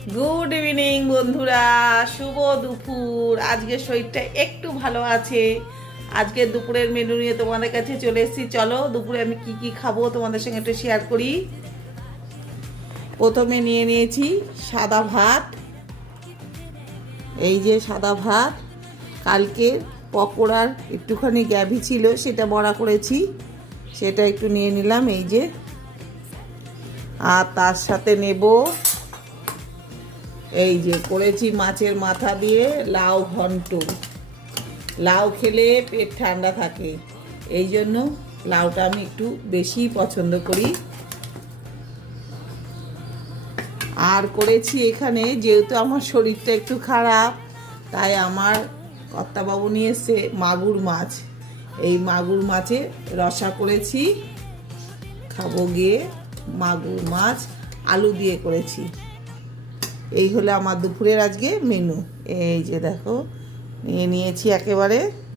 Good evening বন্ধুরা, শুভ দুপুর। আজকে শরীরটা একটু ভালো আছে। আজকে দুপুরের মেনু নিয়ে তোমাদের কাছে চলে এসেছি। চলো দুপুরে আমি কি কি খাবো তোমাদের সঙ্গে একটু শেয়ার করি। প্রথমে নিয়ে নিয়েছি সাদা ভাত। এই যে সাদা ভাত, কালকে পকোড়ার একটুখানি গ্যাভি ছিল, সেটা বড়া করেছি, সেটা একটু নিয়ে নিলাম। এই যে, আর তার সাথে নেব এই যে করেছি মাছের মাথা দিয়ে লাউ ঘন্ট। লাউ খেলে পেট ঠান্ডা থাকে, এই জন্য লাউটা আমি একটু বেশি পছন্দ করি। আর করেছি এখানে, যেহেতু আমার শরীরটা একটু খারাপ, তাই আমার কর্তাবাবু নিয়ে এসে মাগুর মাছ। এই মাগুর মাছের রসা করেছি, খাবো গিয়ে। মাগুর মাছ আলু দিয়ে করেছি। এই হলো আমার দুপুরের আজকে মেনু। এই যে দেখো, নিয়ে নিয়েছি একেবারে।